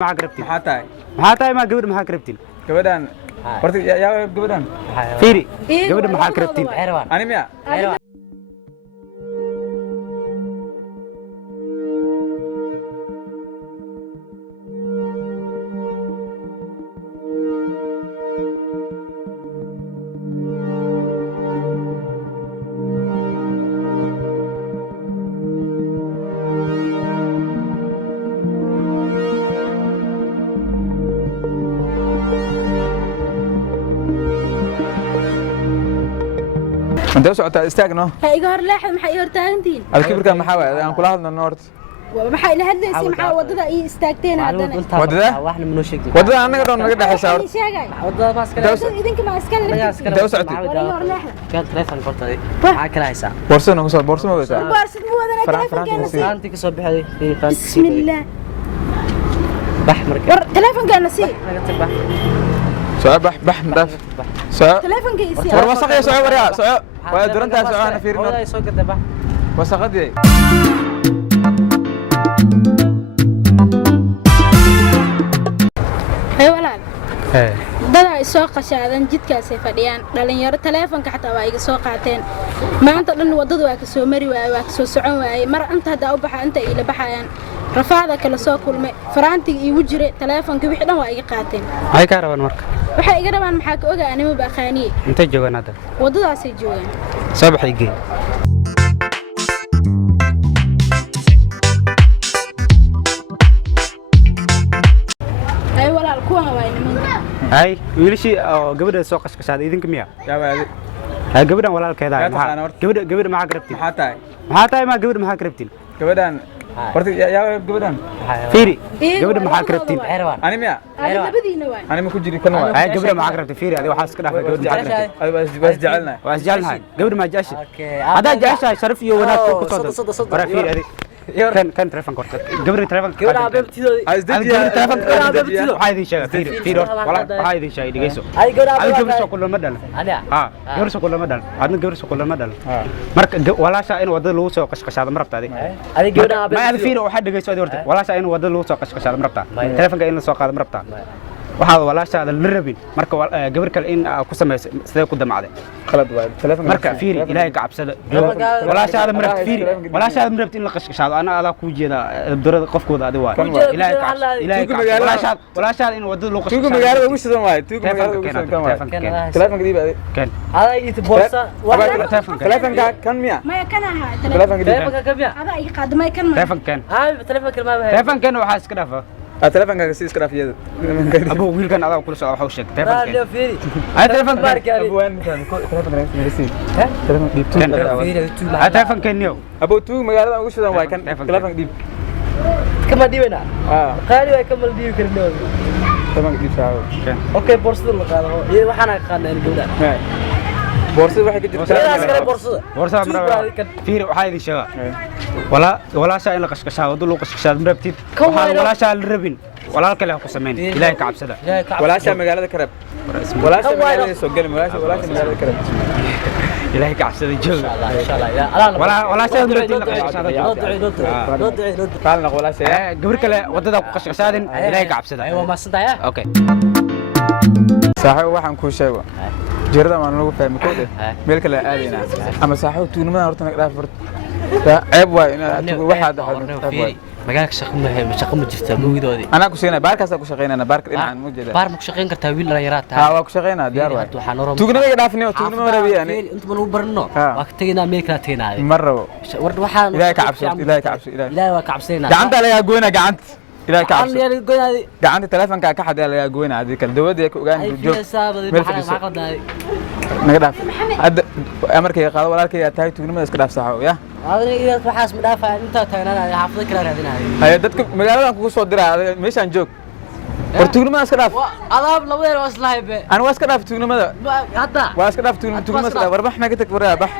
maxaa garabtiin maxaa tahay ma gabadha maxaa garabtiin gabadhan horta yaa gabadhan fiiri gabadha maxaa garabtiin ani miya انت سocota istaagno ha iga hor leexad maxay hor taagantiin alkibirka maxaa waay aan kula hadlano noort maxay la hadlaysi maxaa wadada ay istaagteen hadana waxna ma noo sheegtay wadada anaga dhoon naga dhaxaysaa wadada ma iska idinka ma iska leexad انت socota hor leexad kan telefoon qortay maxaa kala haysaa borsana ku soo borsama wada boorsad mu wadana telefoonkeena si aanti ka soo bixday bismillah bax markaa telefoonkeena si سؤال بح مدافع سؤال تليفونك يسير وسخ يا سؤال وريا سؤال ودرنتها سؤال انا فيرنا والله سو قد بح وسخدي هي walaal dada ay soo qashaadan jidkaas ay fadhiyaan dhalinyaro telefoonka xataa waa iga soo qaateen maanta dhan wadadu waa ka soo mari waayay waa ka soo socon waayay mar anta hada u baxa anta ila baxayaan rafaada kala soo kulmay faraantiga iigu jiray telefoonka wixii dhan waa iga qaateen ay ka rabaan marka waxay iga rabaan maxaa ka ogaa animo baaqaaniye intay joogaan hadda wadadaas ay joogaan soo baxay geey ay walaal kuwan waa nimanka ay wiilashii oo gabadha soo qashqashaaday idinka miya yaa waadi ay gabadhan walaalkeeda gabadha maxaa garabtiin maxaa tahay ma gabadha maxaa garabtiin gabadhan horta yaa gabadhan fiiri gabadha maxaa garabtiin ani miya labadiina waa ani ma ku jiri kan waa ay gabadha maxaa garabtiin fiiri adiga waxaas ka dhaafay gabadha maxaa garabtiin bas jecelna waa jecelnahay gabadha ma jeceshay hadaa jeceshay sharaf iyo wanaag ku soo bara fiiri adiga kan telefoon korta gabadha telefoon gabadha abeebtidoodi gabadha telefoon waxaa idin sheegay fiiri waxaa idin sheegay dhigeyso ay gabadha gabadha soo kulma dhalan gabadha soo kulma dhalan adna gabadha soo kulma dhalan marka walaasha in wadada lagu soo qashqashaado ma rabtaa adiga gabadha ma aad fiiri waxaa dhigeyso adiga horta walaasha in wadada lagu soo qashqashaado ma rabtaa telefoonka in la soo qaado ma rabtaa waxaad walaashaada la rabin marka gabar kale in ku sameeyso sidee ku damacday khalad waa telefoonka marka fiiri ilaahay ka cabsada walaashaada ma rabta fiiri walaashaada ma rabta in la qashqashaado ana adaa ku jeeda darada qofkooda adiga waa ilaahay ka cabsada walaashaada in wadada lagu qashqashaado tuugu magaalada ugu shidan waay tuugu magaalada ugu shidan kan waay telefoonka diib adi kan aday it borsa telefoonka kan miya maya kan aha telefoonka ka miya ada iga qaadmay kan ma telefoonka ay telefoonka ma baa telefoonka waxaa iska dhaafaa telefoonka si iska dhaafiyada abo wiilkan adaa kula soo waxa uu sheegay telefoonka fiiri ay telefoonka abwaan telefoonka nagasi telefoonka diib tuugu telefoonka niyo abo tuugu magaalada ugu shidan waay kan telefoonka diib kama diibana qaali way kama diibi karnaa telefoonka diib saawo okay borsada la qaado iyo waxaan ka qaadnaa gabadha borsada waxay ka jirtaa borsada maraba fiiri waxaa idin sheega walaasha in la qashqashaado wadada lagu qashqashaado ma rabtid waxaan walaasha la rabin walaal kale ha ku sameyn ilaahay ka cabsada walaasha magaalada karab walaasha magaalada soo gali walaasha magaalada karab ilaahay ka cabsada jooga insha Allah walaasha ma rabtid in la qashqashaado qaalna walaasha gabar kale wadada ku qashqashaadin ilaahay ka cabsada ay waa ma santaaya okay saaxiib waxaan ku sheego jirada waan lagu fahmi koode meel kale aadayna ama saaxiib tuunimada horta naga dhaaf furto ceeb waay in waxa dhaxay magaalka shaqo ma jirta buugidoodi ana ku sheegnaa baarkaas ku shaqeynaa baarka dhinacan mu jeeda baar ma ku shaqeyn kartaa wiil dhalinyarada ha waa ku shaqeynaa diyaar waay tuugnimada dhaafnay tuugnimada rabiyaani inta ma lagu barno waa ka taginaa meel kala taginaa marro waxaan ilaahay ka cabso ilaahay ka cabso ilaahay waa ka cabsayna gacanta laga goyna gacanta ilaahay ka cabso aan goynaadi gacanta telefoonka ka xaday laga goyna adii kala dawada ay ku ogaan joog meel fadhiso naga dhaaf hadda amarkay qaado walaalkay aad tahay tuugnimada iska dhaaf saxo ya adiga waxaas ma dhaafaa inta tagnaa xaafada kala raadinayo haye dadka magaaladan kugu soo diraa meeshan joog war tuugnimada iska dhaaf adaab labadeer waa islaahay be aan waa iska dhaaf tuugnimada hadda waa iska dhaaf tuugnimada war bax ma ka tag waraa bax